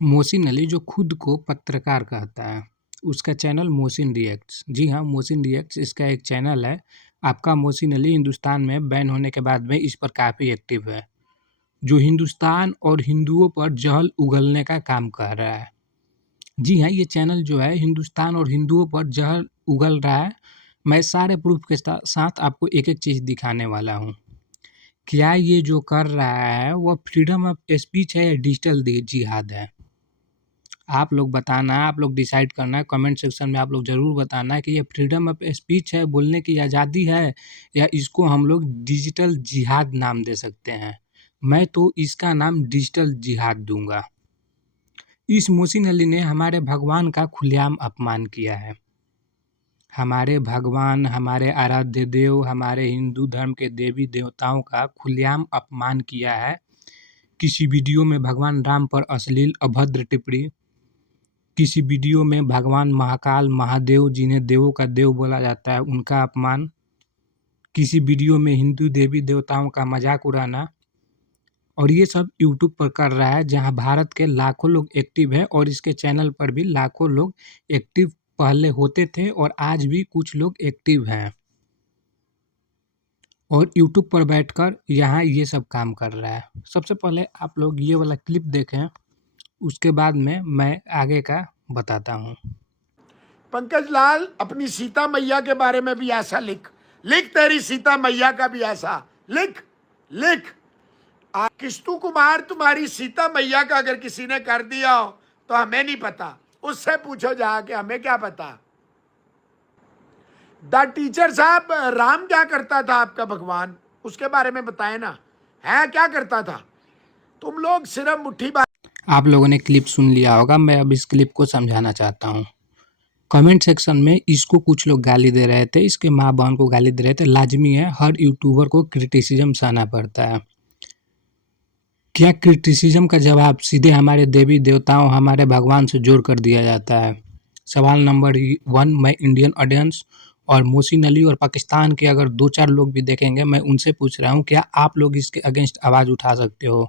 मोहसिन अली जो खुद को पत्रकार कहता है, उसका चैनल मोहसिन रिएक्ट्स। जी हाँ, मोहसिन रिएक्ट्स इसका एक चैनल है। आपका मोहसिन अली हिंदुस्तान में बैन होने के बाद में इस पर काफ़ी एक्टिव है, जो हिंदुस्तान और हिंदुओं पर जहल उगलने का काम कर रहा है। जी हाँ, ये चैनल जो है हिंदुस्तान और हिंदुओं पर जहल उगल रहा है। मैं सारे प्रूफ के साथ आपको एक-एक चीज़ दिखाने वाला हूँ। क्या ये जो कर रहा है वो फ्रीडम ऑफ स्पीच है या डिजिटल जिहाद है? आप लोग बताना, आप लोग डिसाइड करना, कमेंट सेक्शन में आप लोग ज़रूर बताना कि ये फ्रीडम ऑफ स्पीच है, बोलने की आज़ादी है, या इसको हम लोग डिजिटल जिहाद नाम दे सकते हैं। मैं तो इसका नाम डिजिटल जिहाद दूँगा। इस मोहसिन अली ने हमारे भगवान का खुलेआम अपमान किया है। हमारे भगवान, हमारे आराध्य देव, हमारे हिंदू धर्म के देवी-देवताओं का खुलेआम अपमान किया है। किसी वीडियो में भगवान राम पर अश्लील अभद्र टिप्पणी, किसी वीडियो में भगवान महाकाल, महादेव जिन्हें देवों का देव बोला जाता है, उनका अपमान, किसी वीडियो में हिंदू देवी-देवताओं का मजाक उड़ाना, और ये सब यूट्यूब पर कर रहा है, जहां भारत के लाखों लोग एक्टिव हैं और इसके चैनल पर भी लाखों लोग एक्टिव पहले होते थे और आज भी कुछ लोग एक्टिव हैं। और यूट्यूब पर बैठकर यहाँ ये सब काम कर रहा है। सबसे पहले आप लोग ये वाला क्लिप देखें, उसके बाद में मैं आगे का बताता हूँ। पंकज लाल, अपनी सीता मैया के बारे में भी ऐसा लिख लिख, तेरी सीता मैया का भी ऐसा लिख लिख। किस्तु कुमार तुम्हारी सीता मैया का अगर किसी ने कर दिया हो तो हमें नहीं पता, उससे पूछो जाके, हमें क्या पता। द टीचर साहब, राम क्या करता था आपका भगवान, उसके बारे में बताए ना, है क्या करता था? तुम लोग सिर्फ मुट्ठी बात। आप लोगों ने क्लिप सुन लिया होगा, मैं अब इस क्लिप को समझाना चाहता हूँ। कमेंट सेक्शन में इसको कुछ लोग गाली दे रहे थे, इसके माँ बहन को गाली दे रहे थे। लाजमी है, हर यूट्यूबर को क्रिटिसिज्म सहना पड़ता है। क्या क्रिटिसिज्म का जवाब सीधे हमारे देवी देवताओं, हमारे भगवान से जोड़ कर दिया जाता है? सवाल नंबर 1, मैं इंडियन ऑडियंस और मोहसिन अली और पाकिस्तान के अगर 2-4 लोग भी देखेंगे, मैं उनसे पूछ रहा हूँ, क्या आप लोग इसके अगेंस्ट आवाज़ उठा सकते हो?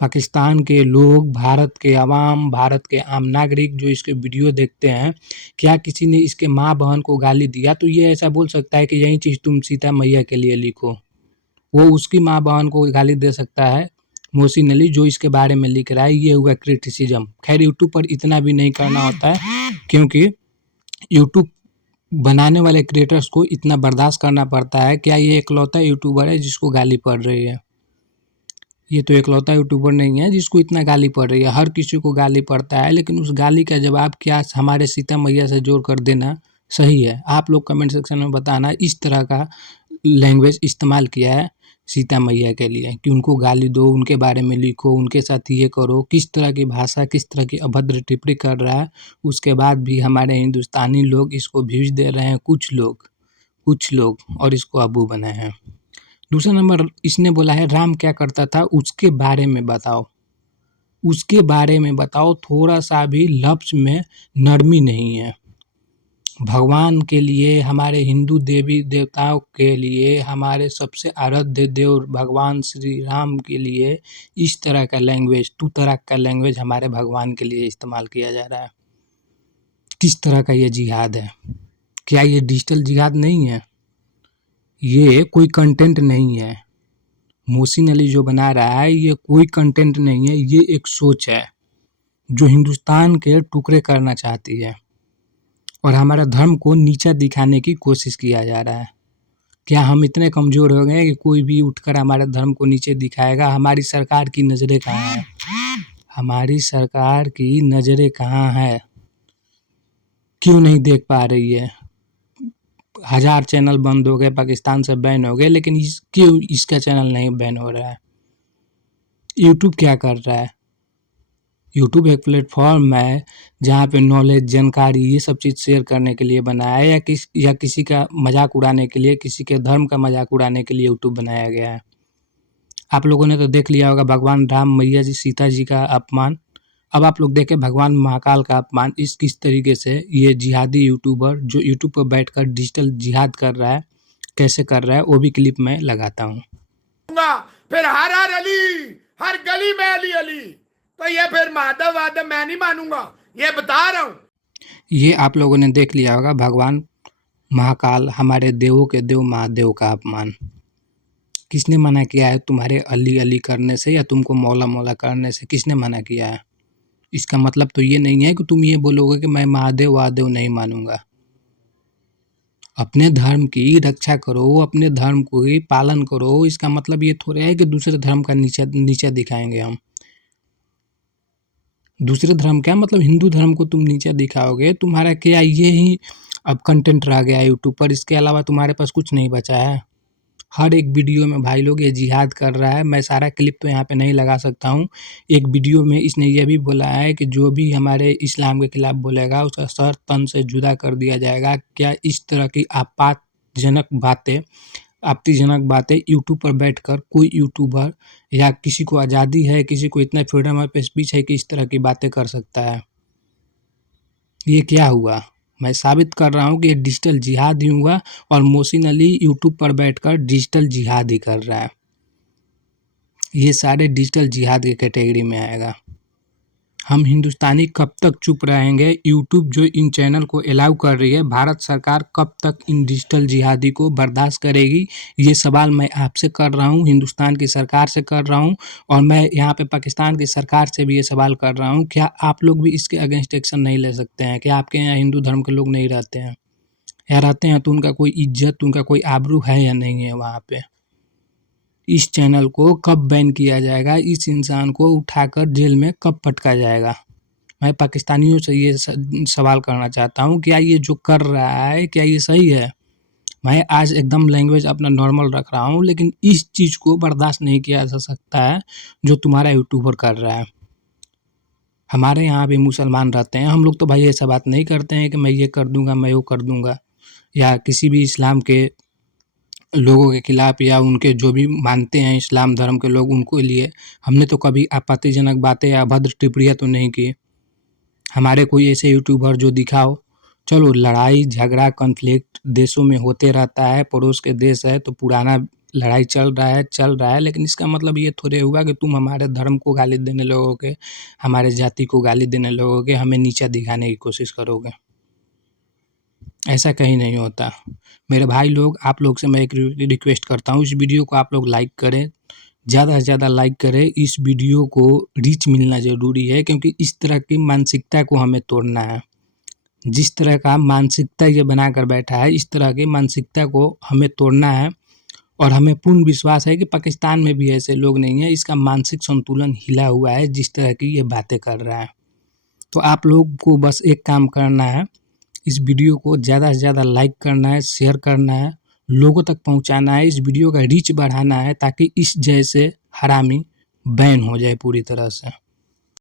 पाकिस्तान के लोग, भारत के अवाम, भारत के आम नागरिक जो इसके वीडियो देखते हैं, क्या किसी ने इसके माँ बहन को गाली दिया तो ये ऐसा बोल सकता है कि यही चीज़ तुम सीता मैया के लिए लिखो? वो उसकी माँ बहन को गाली दे सकता है। मोहसिन अली जो इसके बारे में लिख रहा है, ये हुआ क्रिटिसिज्म। खैर, यूट्यूब पर इतना भी नहीं करना होता है, क्योंकि यूट्यूब बनाने वाले क्रिएटर्स को इतना बर्दाश्त करना पड़ता है। क्या ये इकलौता यूट्यूबर है जिसको गाली पड़ रही है? ये तो इकलौता यूट्यूबर नहीं है जिसको इतना गाली पड़ रही है, हर किसी को गाली पड़ता है, लेकिन उस गाली का जवाब क्या हमारे सीता मैया से जोड़ कर देना सही है? आप लोग कमेंट सेक्शन में बताना, इस तरह का लैंग्वेज इस्तेमाल किया है सीता मैया के लिए कि उनको गाली दो, उनके बारे में लिखो, उनके साथ ये करो, किस तरह की भाषा, किस तरह की अभद्र टिप्पणी कर रहा है। उसके बाद भी हमारे हिंदुस्तानी लोग इसको व्यूज दे रहे हैं, कुछ लोग, और इसको अबू बनाए हैं। दूसरा नंबर, इसने बोला है राम क्या करता था, उसके बारे में बताओ। उसके बारे में बताओ, थोड़ा सा भी लफ्ज़ में नरमी नहीं है। भगवान के लिए, हमारे हिंदू देवी देवताओं के लिए, हमारे सबसे आराध्य देव भगवान श्री राम के लिए इस तरह का लैंग्वेज, तू तड़ाक का लैंग्वेज हमारे भगवान के लिए इस्तेमाल किया जा रहा है। किस तरह का ये जिहाद है? क्या ये डिजिटल जिहाद नहीं है? ये कोई कंटेंट नहीं है। मोहसिन अली जो बना रहा है, ये कोई कंटेंट नहीं है, ये एक सोच है जो हिंदुस्तान के टुकड़े करना चाहती है और हमारा धर्म को नीचा दिखाने की कोशिश किया जा रहा है। क्या हम इतने कमज़ोर हो गए कि कोई भी उठकर हमारे धर्म को नीचे दिखाएगा? हमारी सरकार की नज़रें कहाँ हैं? हमारी सरकार की नज़रें कहाँ हैं? क्यों नहीं देख पा रही है? 1000 चैनल बंद हो गए, पाकिस्तान से बैन हो गए, लेकिन क्यों इसका चैनल नहीं बैन हो रहा है? यूट्यूब क्या कर रहा है? यूट्यूब एक प्लेटफॉर्म है जहाँ पे नॉलेज, जानकारी, ये सब चीज़ शेयर करने के लिए बनाया है, या किसी का मजाक उड़ाने के लिए, किसी के धर्म का मजाक उड़ाने के लिए यूट्यूब बनाया गया है? आप लोगों ने तो देख लिया होगा भगवान राम, मैया जी, सीता जी का अपमान। अब आप लोग देखें भगवान महाकाल का अपमान। किस तरीके से ये जिहादी यूट्यूबर जो यूट्यूब पर बैठकर डिजिटल जिहाद कर रहा है, कैसे कर रहा है, वो भी क्लिप में लगाता हूँ। फिर हर अली, हर गली में अली अली, तो ये फिर महादेव वादेव मैं नहीं मानूंगा, ये बता रहा हूं। ये आप लोगों ने देख लिया होगा, भगवान महाकाल, हमारे देवों के देव महादेव का अपमान। किसने मना किया है तुम्हारे अली अली करने से या तुमको मौला मौला करने से? किसने मना किया है? इसका मतलब तो ये नहीं है कि तुम ये बोलोगे कि मैं महादेव वादेव नहीं मानूंगा। अपने धर्म की रक्षा करो, अपने धर्म को ही पालन करो। इसका मतलब ये थोड़ा है कि दूसरे धर्म का नीचा दिखाएंगे हम। दूसरे धर्म क्या मतलब हिंदू धर्म को तुम नीचा दिखाओगे? तुम्हारा क्या ये ही अब कंटेंट रह गया यूट्यूब पर? इसके अलावा तुम्हारे पास कुछ नहीं बचा है। हर एक वीडियो में भाई लोग ये जिहाद कर रहा है। मैं सारा क्लिप तो यहाँ पे नहीं लगा सकता हूँ। एक वीडियो में इसने ये भी बोला है कि जो भी हमारे इस्लाम के खिलाफ बोलेगा उसका सर तन से जुदा कर दिया जाएगा। क्या इस तरह की आपत्तिजनक बातें यूट्यूब पर बैठकर कोई यूट्यूबर या किसी को आज़ादी है, किसी को इतना फ्रीडम ऑफ स्पीच है कि इस तरह की बातें कर सकता है? ये क्या हुआ? मैं साबित कर रहा हूँ कि ये डिजिटल जिहाद ही हुआ और मोहसिन अली यूट्यूब पर बैठकर डिजिटल जिहाद ही कर रहा है। ये सारे डिजिटल जिहाद की कैटेगरी में आएगा। हम हिंदुस्तानी कब तक चुप रहेंगे? यूट्यूब जो इन चैनल को अलाउ कर रही है, भारत सरकार कब तक इन डिजिटल जिहादी को बर्दाश्त करेगी? ये सवाल मैं आपसे कर रहा हूँ, हिंदुस्तान की सरकार से कर रहा हूँ और मैं यहाँ पे पाकिस्तान की सरकार से भी ये सवाल कर रहा हूँ। क्या आप लोग भी इसके अगेंस्ट एक्शन नहीं ले सकते हैं? क्या आपके यहाँ हिंदू धर्म के लोग नहीं रहते हैं? या रहते हैं तो उनका कोई इज्जत, उनका कोई आबरू है या नहीं है वहाँ पे? इस चैनल को कब बैन किया जाएगा? इस इंसान को उठाकर जेल में कब पटका जाएगा? मैं पाकिस्तानियों से ये सवाल करना चाहता हूँ, क्या ये जो कर रहा है क्या ये सही है? मैं आज एकदम लैंग्वेज अपना नॉर्मल रख रहा हूँ, लेकिन इस चीज़ को बर्दाश्त नहीं किया जा सकता है जो तुम्हारा यूट्यूबर कर रहा है। हमारे यहाँ भी मुसलमान रहते हैं, हम लोग तो भाई ऐसा बात नहीं करते हैं कि मैं ये कर दूंगा, मैं वो कर दूंगा, या किसी भी इस्लाम के लोगों के खिलाफ या उनके जो भी मानते हैं इस्लाम धर्म के लोग उनको लिए हमने तो कभी आपत्तिजनक बातें या अभद्र टिप्पणियाँ तो नहीं की। हमारे कोई ऐसे यूट्यूबर जो दिखाओ, चलो लड़ाई झगड़ा कॉन्फ्लिक्ट देशों में होते रहता है, पड़ोस के देश है तो पुराना लड़ाई चल रहा है, लेकिन इसका मतलब ये थोड़े हुआ कि तुम हमारे धर्म को गाली देने लगोगे, हमारे जाति को गाली देने लगोगे, हमें नीचा दिखाने की कोशिश करोगे। ऐसा कहीं नहीं होता। मेरे भाई लोग, आप लोग से मैं एक रिक्वेस्ट करता हूँ, इस वीडियो को आप लोग लाइक करें, ज़्यादा से ज़्यादा लाइक करें। इस वीडियो को रीच मिलना ज़रूरी है क्योंकि इस तरह की मानसिकता को हमें तोड़ना है। जिस तरह का मानसिकता ये बनाकर बैठा है, इस तरह की मानसिकता को हमें तोड़ना है और हमें पूर्ण विश्वास है कि पाकिस्तान में भी ऐसे लोग नहीं हैं। इसका मानसिक संतुलन हिला हुआ है जिस तरह की ये बातें कर रहा है। तो आप लोग को बस एक काम करना है, इस वीडियो को ज़्यादा से ज़्यादा लाइक करना है, शेयर करना है, लोगों तक पहुंचाना है, इस वीडियो का रीच बढ़ाना है ताकि इस जैसे हरामी बैन हो जाए पूरी तरह से।